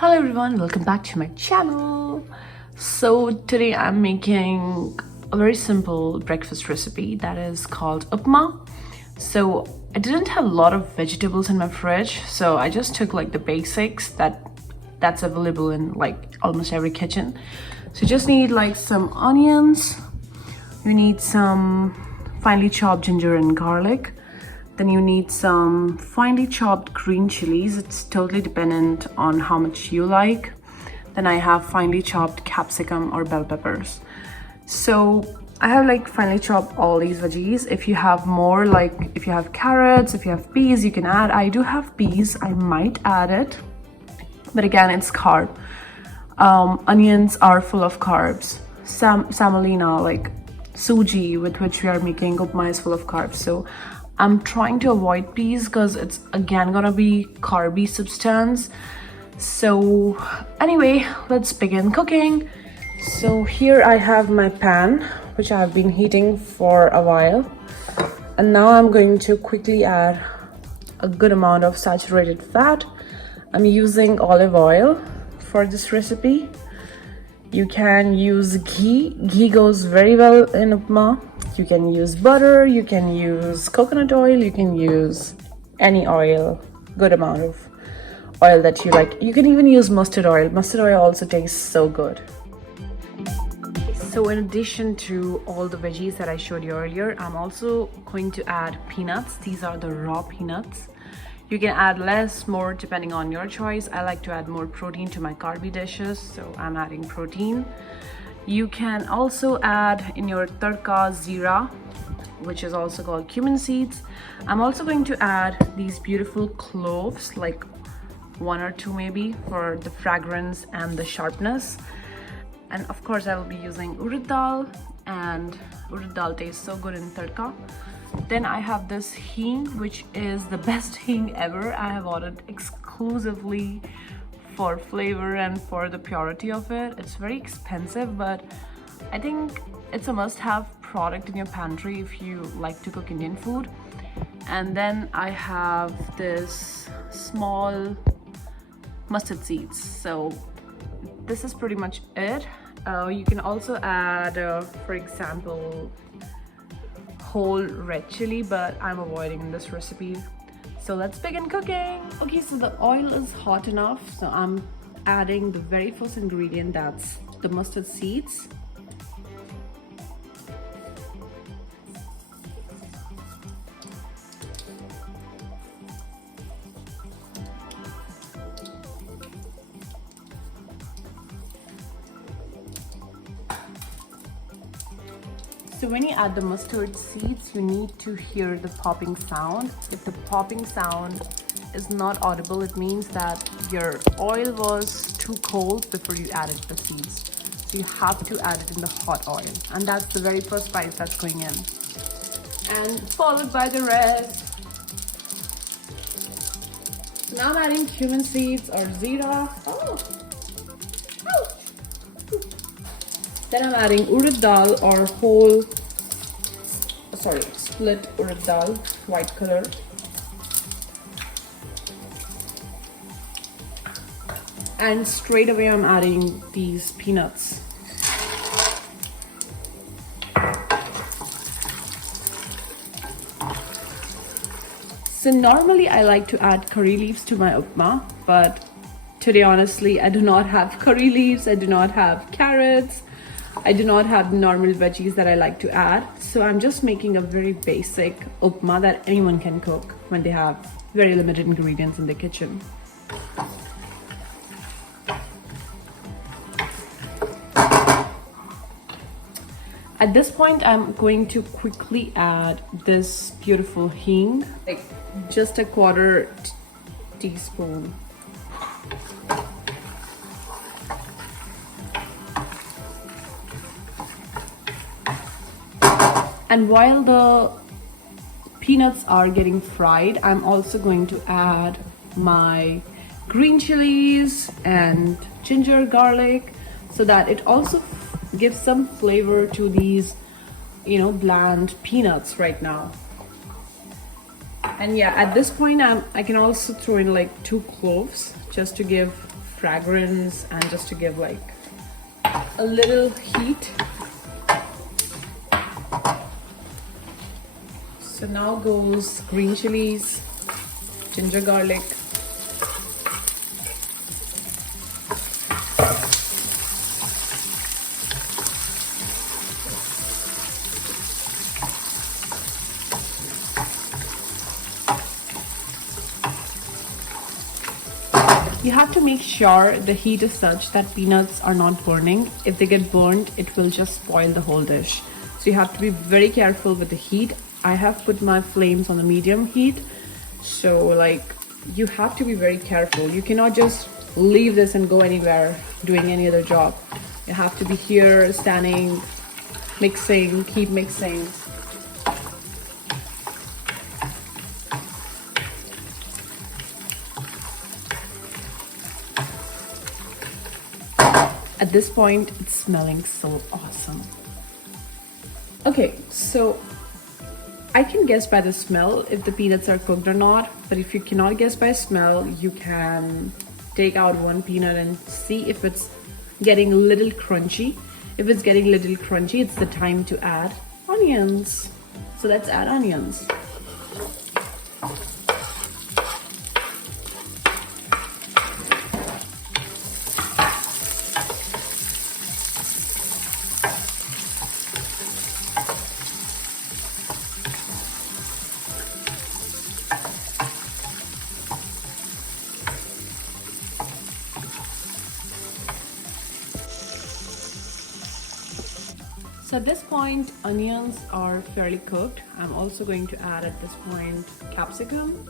Hello everyone, welcome back to my channel. So today I'm making a very simple breakfast recipe that is called Upma. So I didn't have a lot of vegetables in my fridge, so I just took like the basics that's available in like almost every kitchen. So you just need like some onions, you need some finely chopped ginger and garlic. Then you need some finely chopped green chilies. It's totally dependent on how much you like. Then I have finely chopped capsicum or bell peppers. So I have like finely chopped all these veggies. If you have more, like if you have carrots, if you have peas, you can add. I do have peas, I might add it. But again, it's carb. Onions are full of carbs. Semolina, like suji with which we are making upma, is full of carbs. So I'm trying to avoid peas because it's again gonna be carby substance. So anyway, let's begin cooking. So here I have my pan, which I have been heating for a while. And now I'm going to quickly add a good amount of saturated fat. I'm using olive oil for this recipe. You can use ghee. Ghee goes very well in upma. You can use butter, you can use coconut oil, you can use any oil, good amount of oil that you like. You can even use mustard oil. Mustard oil also tastes so good. So in addition to all the veggies that I showed you earlier, I'm also going to add peanuts. These are the raw peanuts. You can add less, more, depending on your choice. I like to add more protein to my carby dishes, so I'm adding protein. You can also add in your tadka zira, which is also called cumin seeds. I'm also going to add these beautiful cloves, like one or two maybe, for the fragrance and the sharpness. And of course I will be using urad dal, and urad dal tastes so good in tadka. Then I have this hing, which is the best hing ever. I have ordered exclusively for flavor and for the purity of it. It's very expensive, but I think it's a must-have product in your pantry if you like to cook Indian food. And then I have this small mustard seeds. So this is pretty much it. You can also add, for example, whole red chili, but I'm avoiding in this recipe. So let's begin cooking. Okay, so the oil is hot enough, so I'm adding the very first ingredient, that's the mustard seeds. So when you add the mustard seeds, you need to hear the popping sound. If the popping sound is not audible, it means that your oil was too cold before you added the seeds. So you have to add it in the hot oil. And that's the very first spice that's going in. And followed by the rest. So now I'm adding cumin seeds or zira. Then I'm adding urad dal or split urad dal, white color. And straight away I'm adding these peanuts. So normally I like to add curry leaves to my upma, but today honestly I do not have curry leaves, I do not have carrots, I do not have normal veggies that I like to add. So I'm just making a very basic upma that anyone can cook when they have very limited ingredients in the kitchen. At this point, I'm going to quickly add this beautiful hing, like just a quarter teaspoon. And while the peanuts are getting fried, I'm also going to add my green chilies and ginger, garlic, so that it also gives some flavor to these, bland peanuts right now. And yeah, at this point I can also throw in like 2 cloves just to give fragrance and just to give like a little heat. So now goes green chilies, ginger garlic, you have to make sure the heat is such that peanuts are not burning. If they get burned, it will just spoil the whole dish. So you have to be very careful with the heat. I have put my flames on the medium heat. So like you have to be very careful. You cannot just leave this and go anywhere doing any other job. You have to be here standing, mixing, keep mixing. At this point, it's smelling so awesome. Okay, so I can guess by the smell if the peanuts are cooked or not, but if you cannot guess by smell, you can take out one peanut and see if it's getting a little crunchy. If it's getting a little crunchy, it's the time to add onions. So let's add onions. So at this point, onions are fairly cooked. I'm also going to add at this point capsicum.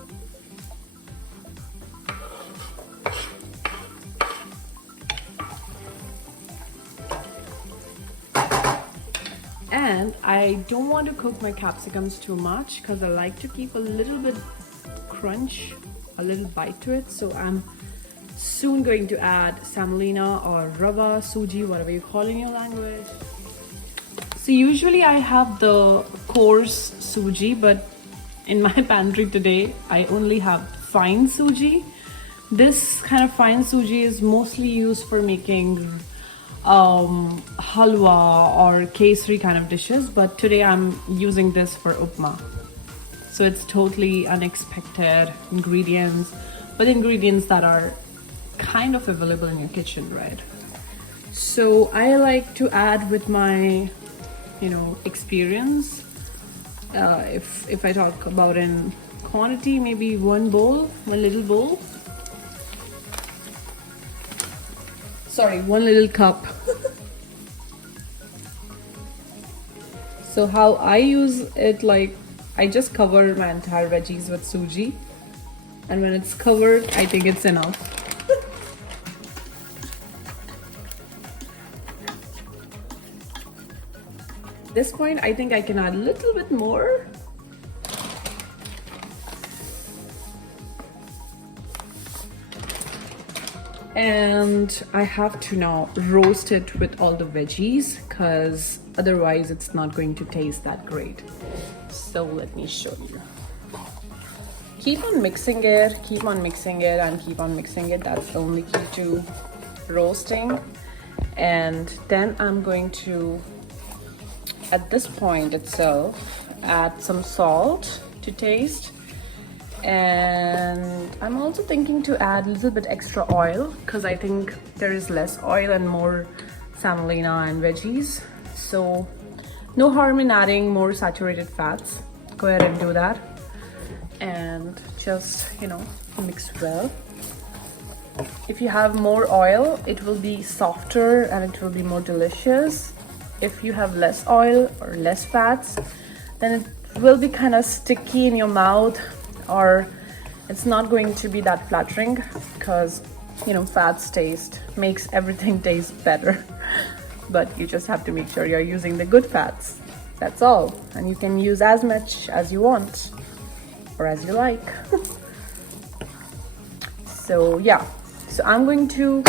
And I don't want to cook my capsicums too much because I like to keep a little bit crunch, a little bite to it. So I'm soon going to add semolina or rava, suji, whatever you call in your language. So usually I have the coarse suji, but in my pantry today, I only have fine suji. This kind of fine suji is mostly used for making halwa or kesari kind of dishes, but today I'm using this for upma. So it's totally unexpected ingredients, but ingredients that are kind of available in your kitchen, right? So I like to add with my experience. If I talk about in quantity, maybe one little bowl. Sorry, one little cup. So how I use it, like I just cover my entire veggies with suji, and when it's covered, I think it's enough. At this point, I think I can add a little bit more. And I have to now roast it with all the veggies because otherwise it's not going to taste that great. So let me show you. Keep on mixing it, keep on mixing it, and keep on mixing it. That's the only key to roasting. And then I'm going to, at this point itself, add some salt to taste. And I'm also thinking to add a little bit extra oil because I think there is less oil and more semolina and veggies. So no harm in adding more saturated fats. Go ahead and do that. And just, mix well. If you have more oil, it will be softer and it will be more delicious. If you have less oil or less fats, then it will be kind of sticky in your mouth, or it's not going to be that flattering because fats makes everything taste better. But you just have to make sure you're using the good fats. That's all. And you can use as much as you want or as you like. So yeah, so I'm going to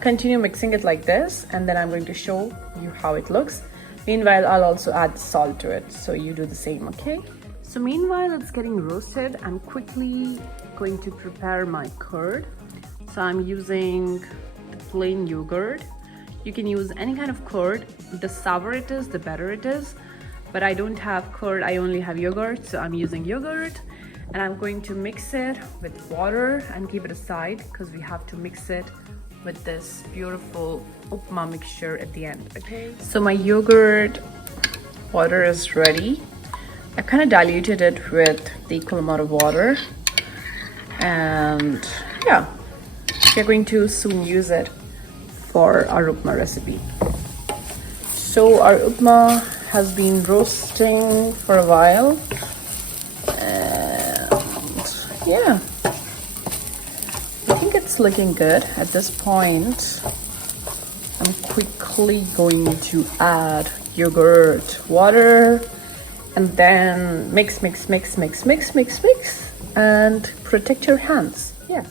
continue mixing it like this, and then I'm going to show you how it looks. Meanwhile, I'll also add salt to it, so you do the same, okay? So meanwhile it's getting roasted, I'm quickly going to prepare my curd. So I'm using plain yogurt. You can use any kind of curd. The sour it is, the better it is. But I don't have curd, I only have yogurt, so I'm using yogurt. And I'm going to mix it with water and keep it aside because we have to mix it with this beautiful upma mixture at the end. Okay, so my yogurt water is ready. I kind of diluted it with the equal amount of water, and yeah, we're going to soon use it for our upma recipe. So our upma has been roasting for a while, and yeah, I think it's looking good. At this point, I'm quickly going to add yogurt, water, and then mix, and protect your hands. Yeah.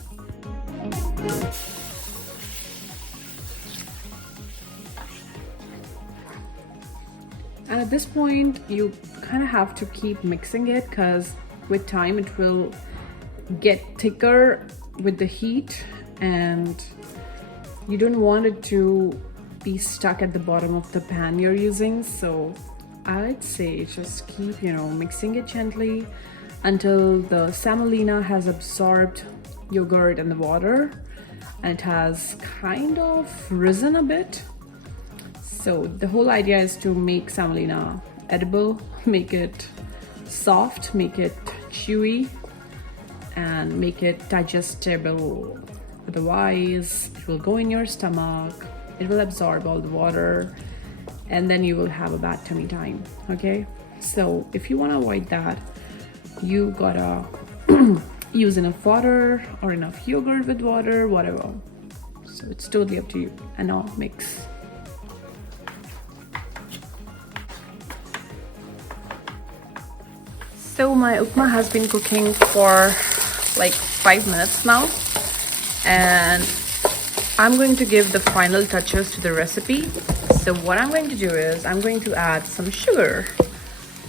And at this point, you kind of have to keep mixing it because with time it will get thicker with the heat, and you don't want it to be stuck at the bottom of the pan you're using. So I'd say just keep, mixing it gently until the semolina has absorbed yogurt and the water, and it has kind of risen a bit. So the whole idea is to make semolina edible, make it soft, make it chewy, and make it digestible. Otherwise, it will go in your stomach, it will absorb all the water, and then you will have a bad tummy time. Okay, so if you want to avoid that, you gotta use enough water or enough yogurt with water, whatever. So it's totally up to you. And now mix. So my upma has been cooking for like 5 minutes now, and I'm going to give the final touches to the recipe. So what I'm going to do is I'm going to add some sugar.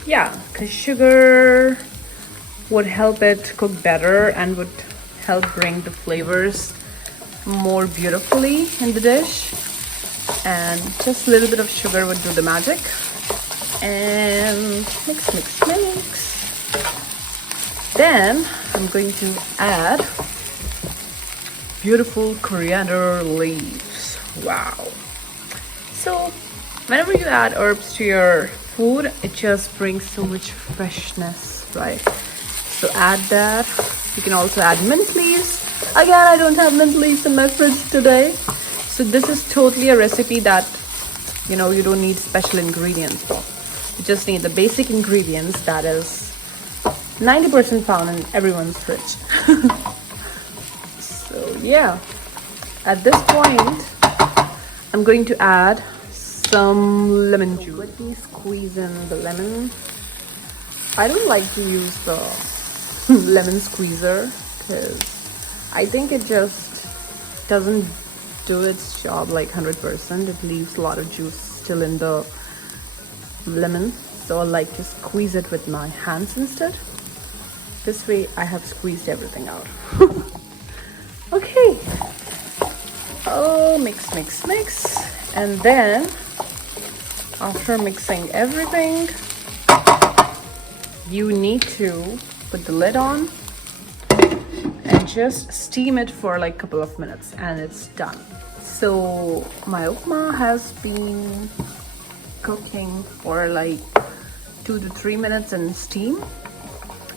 Yeah, because sugar would help it cook better and would help bring the flavors more beautifully in the dish. And just a little bit of sugar would do the magic. And mix. Then I'm going to add beautiful coriander leaves. Wow. So whenever you add herbs to your food, it just brings so much freshness, right? So add that. You can also add mint leaves. Again, I don't have mint leaves in my fridge today. So this is totally a recipe that, you don't need special ingredients for. You just need the basic ingredients that is 90% found in everyone's fridge. So yeah, at this point, I'm going to add some lemon juice. Let me squeeze in the lemon. I don't like to use the lemon squeezer because I think it just doesn't do its job like 100%. It leaves a lot of juice still in the lemon. So I like to squeeze it with my hands instead. This way I have squeezed everything out. Okay. Oh, mix. And then after mixing everything, you need to put the lid on and just steam it for like a couple of minutes, and it's done. So my upma has been cooking for like 2 to 3 minutes in steam.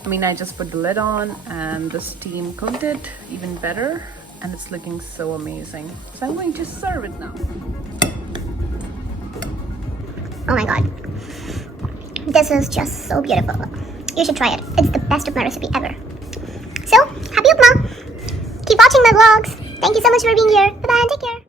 I just put the lid on and the steam cooked it even better, and it's looking so amazing. So I'm going to serve it now. Oh my god. This is just so beautiful. You should try it. It's the best Upma recipe ever. So, happy Upma! Keep watching my vlogs. Thank you so much for being here. Bye-bye and take care.